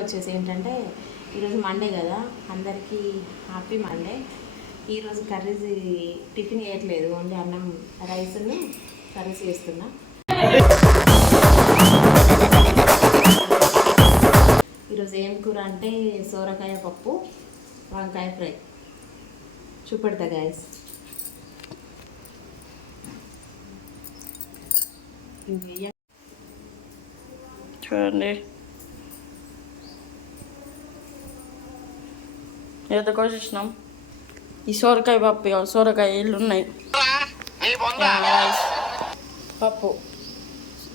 వచ్చేసి ఏంటంటే ఈరోజు మండే కదా అందరికీ హ్యాపీ మండే ఈరోజు కర్రీస్ టిఫిన్ వేయట్లేదు ఓన్లీ అన్నం రైస్ను కర్రీస్ చేస్తున్నా. ఈరోజు ఏం కూర అంటే సోరకాయ పప్పు వంకాయ ఫ్రై. చూపెడతా గాయస్ చూడండి. ఏదో కోసేసినాం ఈ సోరకాయ పప్పు సోరకాయ ఇల్లు ఉన్నాయి. పప్పు.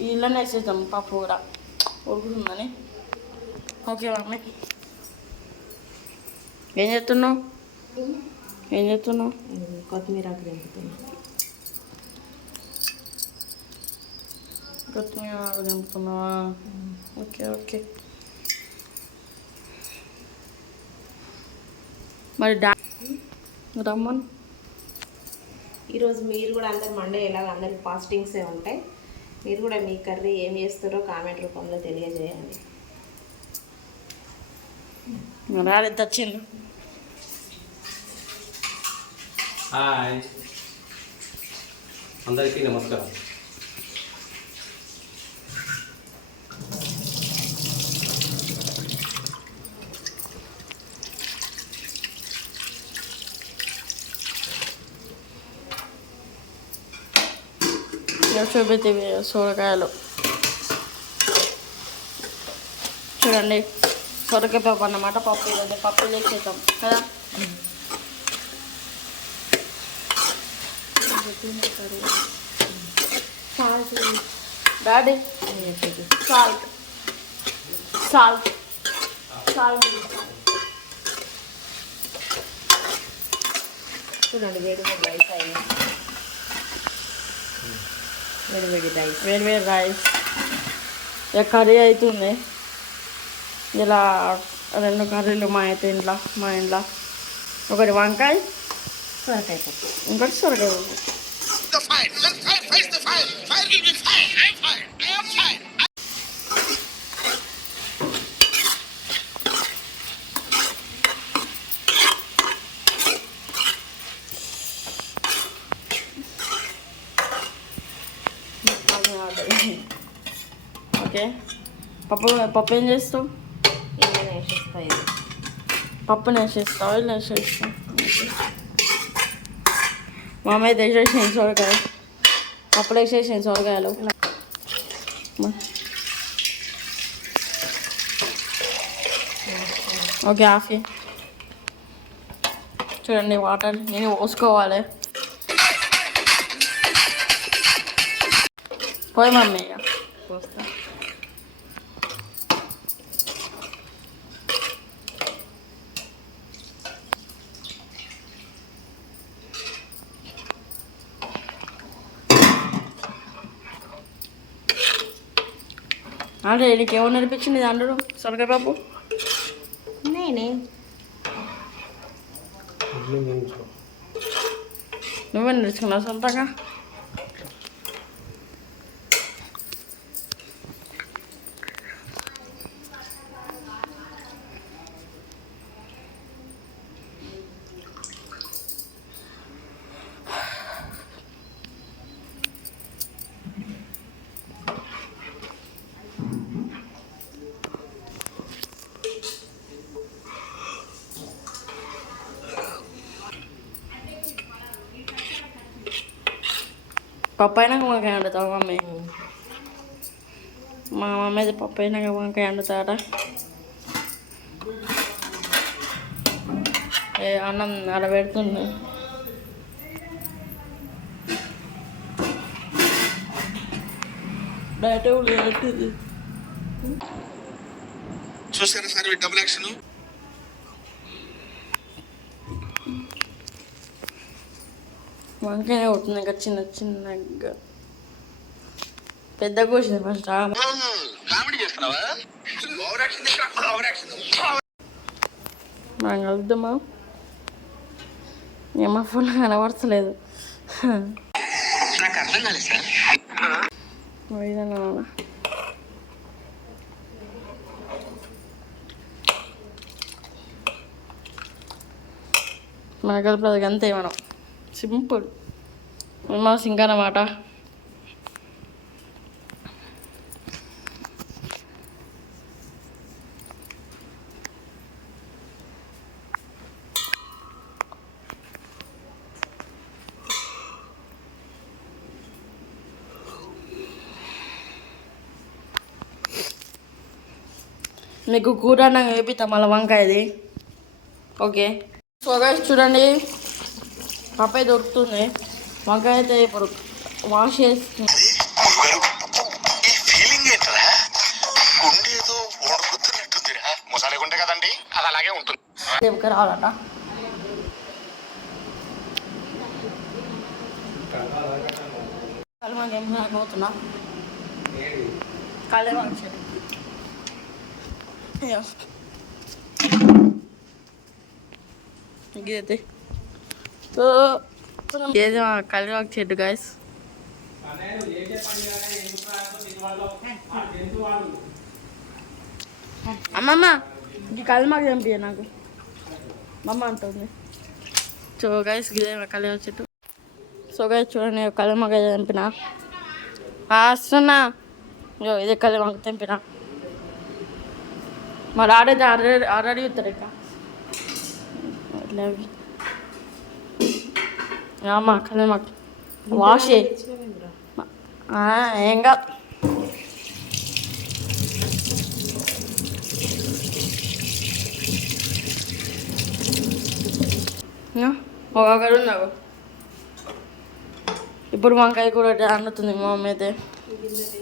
ఇళ్ళనే వేసేద్దాం పప్పు కూడా. ఉడుకుతుందని. Okay mummy. ఏం చేస్తున్నావు? ఏం చేస్తున్నావు? కొత్తిమీర కొత్తిమీర ఆకు దింపుతున్నావా ఓకే ఓకే. మరి డా రమ్మను ఈరోజు మీరు కూడా అందరు మండే ఎలాగ అందరికి ఫాస్టింగ్సే ఉంటాయి? మీరు కూడా మీ కర్రీ ఏం చేస్తారో కామెంట్ రూపంలో తెలియజేయండి. రాలేదు హాయ్. అందరికీ నమస్కారం. ఇక చూపితే సొరకాయలు. చూడండి సొరకాయ పప్పు అన్నమాట. పప్పు ఇదండి. పప్పు చేసేద్దాం కదా? డాడీ? సాల్ట్. సాల్ట్. సాల్ట్. చూడండి వేడి వేడి రైస్ అయింది వేడి వేడి రైస్ వేరు వేరు రైస్ ఇక కర్రీ అవుతుంది ఇలా రెండు కర్రీలు మా అయితే ఇంట్లో మా ఇంట్లో. ఒకటి వంకాయ సొరకాయ పప్పు. ఇంకోటి సొరకాయ పప్పు. ఓకే పప్పు పప్పు ఏం చేస్తావు ఏమైనా వేసేస్తాయి పప్పుని వేసేస్తావు ఆయిల్ వేసేస్తా మా అమ్మాయి అయితే వేసేసింది పప్పులు వేసేసింది సోరకాయలు ఓకే ఆఫీ చూడండి వాటర్ నేను పోసుకోవాలి పోయి మమ్మీ ఇక పోస్తా అంటే నీకు ఏమో నడిపించింది దాంట్లో సొరకాయ పప్పు నేనే. నువ్వే నేర్చుకున్నావు సొంతంగా? పప్పు అయినాక వంకాయ వండుతావు మమ్మీ మా మమ్మీ అయితే పప్పు అయినాక వంకాయ వండుతాడ ఏ అన్నం అలా పెడుతుంది చూసారా సార్ డబుల్ యాక్షన్ వంకాయ అవుతుంది ఇంకా చిన్న చిన్నగా. పెద్ద కోసింది ఫస్ట్ కలుద్దామా? ఏమో ఫోన్ కనబడతలేదు. నాకు అర్థం మన కలిపి అంతే మనం. సింపుల్ మా సింక్ అన్నమాట మీకు కూర నాకు వేపిస్తాం మళ్ళీ వంకాయది ఓకే సో గైస్ చూడండి పప్పాయి దొరుకుతుంది. వంకాయ అయితే ఇప్పుడు వాష్ చేస్తుంది. ఈ ఫీలింగ్ ఏంటరా? గుండె ఏదో వణుకుతున్నట్టుందిరా. ముసాలి గుండె కదండి. సో ఏది కలివాకు చెట్టు గాయస్ అమ్మమ్మ ఈ కలిమాకు చంపియ నాకు. మమ్మ అంటుంది. సో గైస్ ఇదే కలివాకు చెట్టు. సో గైస్ చూడండి కలిమాక తెంపిన. ఆ, వస్తున్నా ఇగో ఇదే కలిమాకు తెంపిన. మరి ఆడేది ఆల్రెడీ ఆల్రెడీ ఇస్తారు ఇక. అట్లా అవి. అమ్మ కలిమాకు వాష్ చేయి ఏం కాదు ఒకరు నాకు ఇప్పుడు వంకాయ కూడా అండుతుంది మా మమ్మీ అయితే ఏం చేస్తున్నావు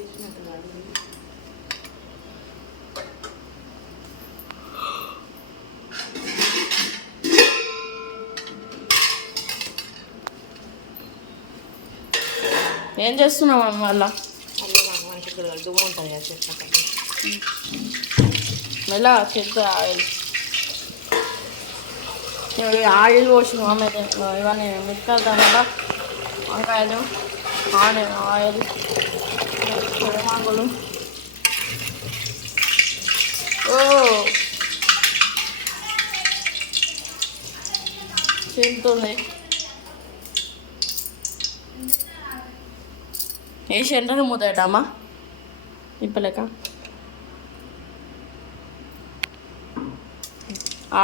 అమ్మ వల్ల అన్నీ మాకు మనకి ఇక్కడ దుమ్ము ఉంటుంది కదా చెట్ల పక్కన. మెల్ల చెట్టు ఆయిల్. ఆయిల్ పోసిన ఇవన్నీ మిరకాయలు టమాటా వంకాయలు ఆనియన్ ఆయిల్ కురమాకులు ఓ! తింటుంది. వేసి ఎంటనే మూతాయటమ్మా ఇప్పలేక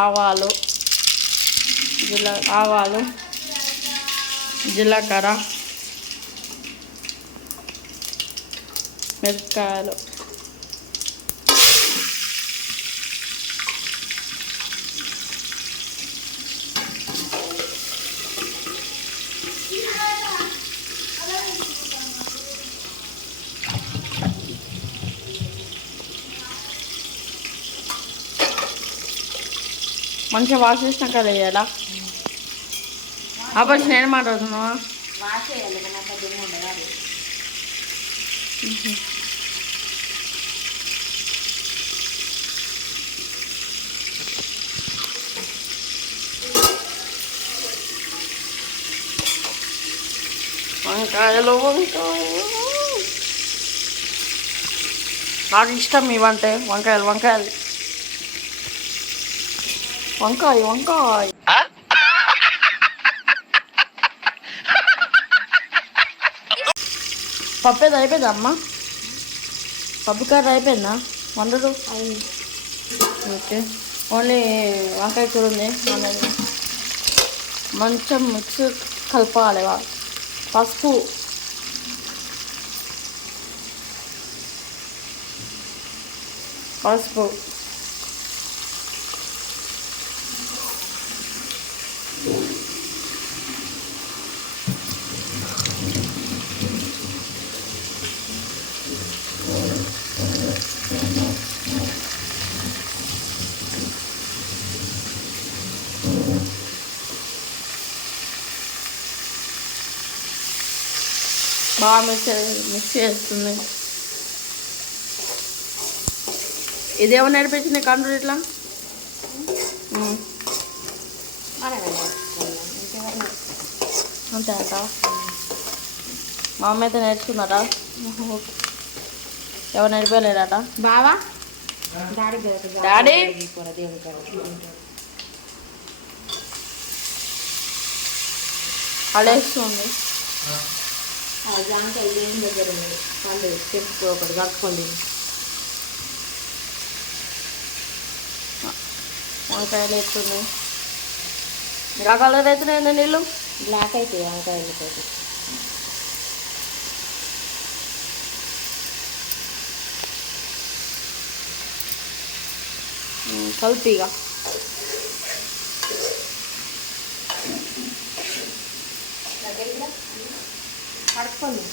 ఆవాలు జీల ఆవాలు జీలకర్ర మిరపకాయలు. మంచిగా వాష్ చేసినాక వేయాలా? అప్పుడు నేను మాట్లాడుతున్నావా? వాష్ వంకాయలు వంకాయలు. నాకు ఇష్టం ఇవంటే వంకాయలు వంకాయలు. వంకాయ వంకాయ. పప్పు ఏదో అయిపోయిందా అమ్మ? పప్పు కర్రీ అయిపోయిందా? వండదు? ఓకే. ఓన్లీ వంకాయ కూర ఉంది మంచిగా మిక్స్ కలపాలి పసుపు. పసుపు. బాగా మిక్స్ మిక్స్ చేస్తుంది. ఇదేమో నేర్పించింది కంట్రోల్ ఇట్లా? అంతే అంట మా అమ్మ అయితే నేర్చుకున్నారా ఎవరు నేర్పలేరట బావా? డాడీ? ఆ జాంకాయ దగ్గర వాళ్ళు ఒకటి కట్టుకోండి వంకాయలు ఎత్తున్నాయి ఇంకా కలర్ అవుతున్నాయి నీళ్ళు? బ్లాక్ అవుతాయి వంకాయలతో ఉమ్, కలిపి ఇక. కడుక్కోండి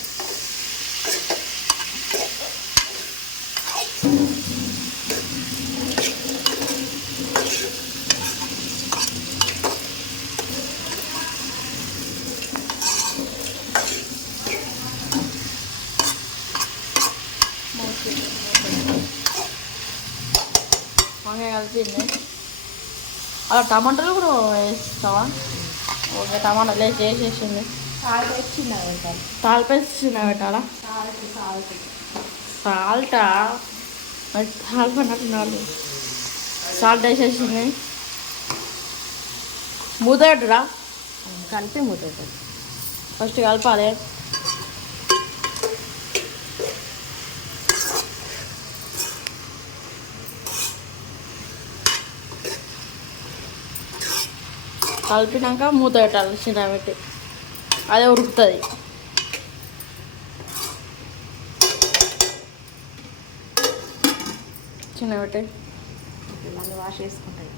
వంకాయ కలిపింది అలా టమాటాలు కూడా వేస్తావా? ఓకే టమాటాలు వేసి వేసేసింది తాలిపేసి చిన్న పెట్టాలా? సాల్ట్ సాల్ట్ సాల్టా. మరి సాల్ట్ అన్నట్టున్నారు సాల్ట్ వేసేసింది. మూత పెట్టురా? కలిపి మూత ఫస్ట్ కలపాలి. కలిపినాక మూత పెట్టాలి చిన్న పెట్టి. అదే ఉడుకుతుంది చిన్న పెట్టి. వాష్ చేసుకుంటాయి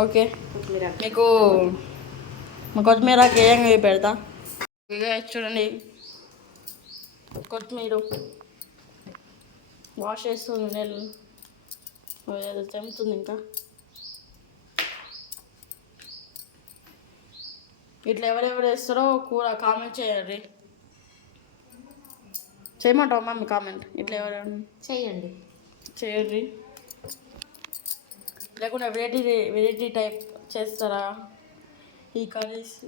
ఓకే. మీకు కొత్తిమీర ఏం పెడతా. చూడండి. కొత్తిమీర. వాష్ చేస్తుంది నీళ్ళు. ఏదో తెమ్ముతుంది ఇంకా. ఇట్లా ఎవరెవరు వేస్తారో కూర కామెంట్ చేయండి. చేయమంటావా మమ్మీ కామెంట్ ఇట్లా ఎవరెవరు? చేయండి. చేయండి. లేకుంటే వెరైటీ వెరైటీ టైప్ చేస్తారా? ఈ కర్రీస్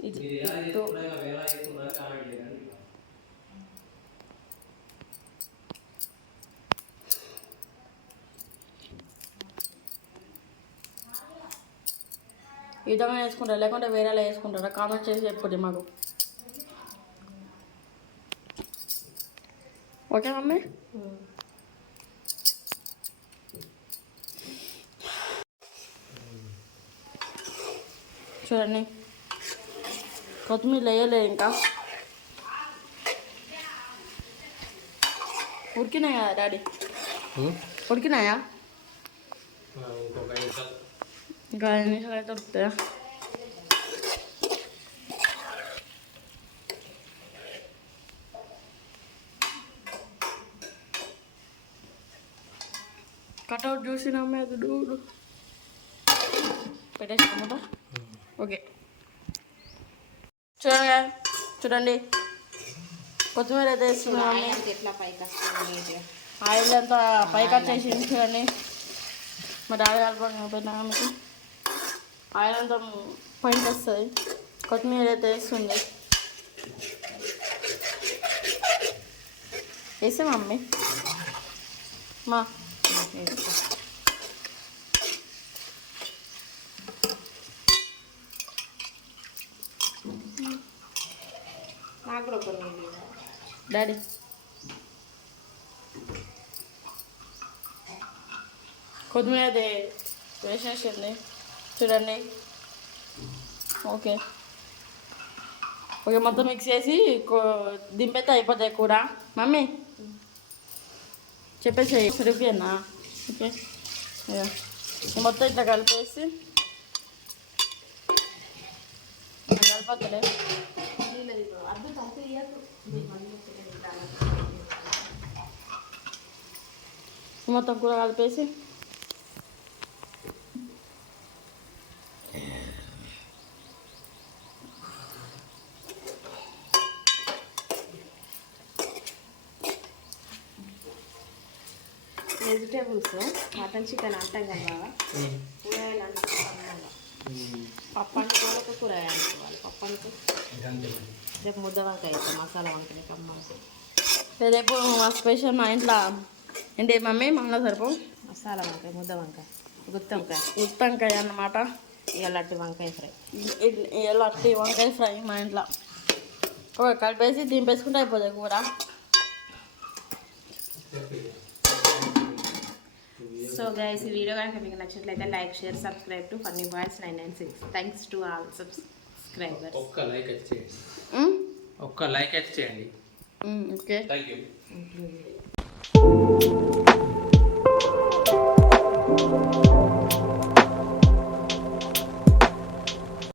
ఈ విధంగా వేసుకుంటారా? లేకుంటే వేరేలా వేసుకుంటారా? కామెంట్ చేసి చెప్పండి మాకు. Okay mummy. చూడండి. కొత్తిమీర వేయలేదు ఇంకా. ఉడికినాయా డాడీ? ఉడికినాయా? ఇంకొక ఐదు నిమిషాలు ఇంకా ఐదు నిమిషాలు అయితే ఉడుకుతాయా కట్అవుట్ చూసిన మీద డూడు పెట్టేసుకుంటా ఓకే చూడండి చూడండి కొత్తిమీర అయితే వేస్తున్నాం ఆయిల్ ఆయిల్ అంతా పైకి వచ్చేసింది చూడండి మా డాడీ కలపకపోయినా మీకు ఆయిల్ అంతా పైకి వస్తుంది. కొత్తిమీర అయితే వేస్తుంది. వేసే మమ్మీ. మా. డాడీ. కొత్తిమీర అయితే వేసేసింది. చూడండి. ఓకే. ఓకే మొత్తం మిక్స్ చేసి దింపైతే అయిపోతాయి కూర. మమ్మీ చెప్పేసి సరిపోయినా ఓకే. మొత్తం ఇట్లా కలిపేసి కలిపోతలే మొత్తం కూర కలిపేసి వెజిటేబుల్స్ మటన్ చికెన్ అంటాం కదా. బాగా కూరగాయలు అనుకోవాలి పప్పు అంటే కూడా ఒక కూరగాయ అనుకోవాలి. పప్పు అంటే రేపు ముద్ద వంకాయ అయితే మసాలా వంకాయ కమ్మ రేపు మా స్పెషల్ మా ఇంట్లో ఏంటి మమ్మీ? మంగళ సరిపో? మసాలా వంకాయ ముద్ద వంకాయ గుత్తి వంకాయ. ఉత్తంకాయ అన్నమాట. లడ్డు వంకాయ ఫ్రై. ఇలా వంకాయ ఫ్రై మా ఇంట్లో. ఒక కలిపేసి దింపేసుకుంటే అయిపోతుంది కూర. సో గైస్ ఈ వీడియో కనుక మీకు నచ్చినట్లయితే like share subscribe to funny boys nine nine six thanks to all subscribers ఒక్క లైక్ అయితే చేయండి? ఒక్క లైక్ అయితే చేయండి. ఓకే. Thank you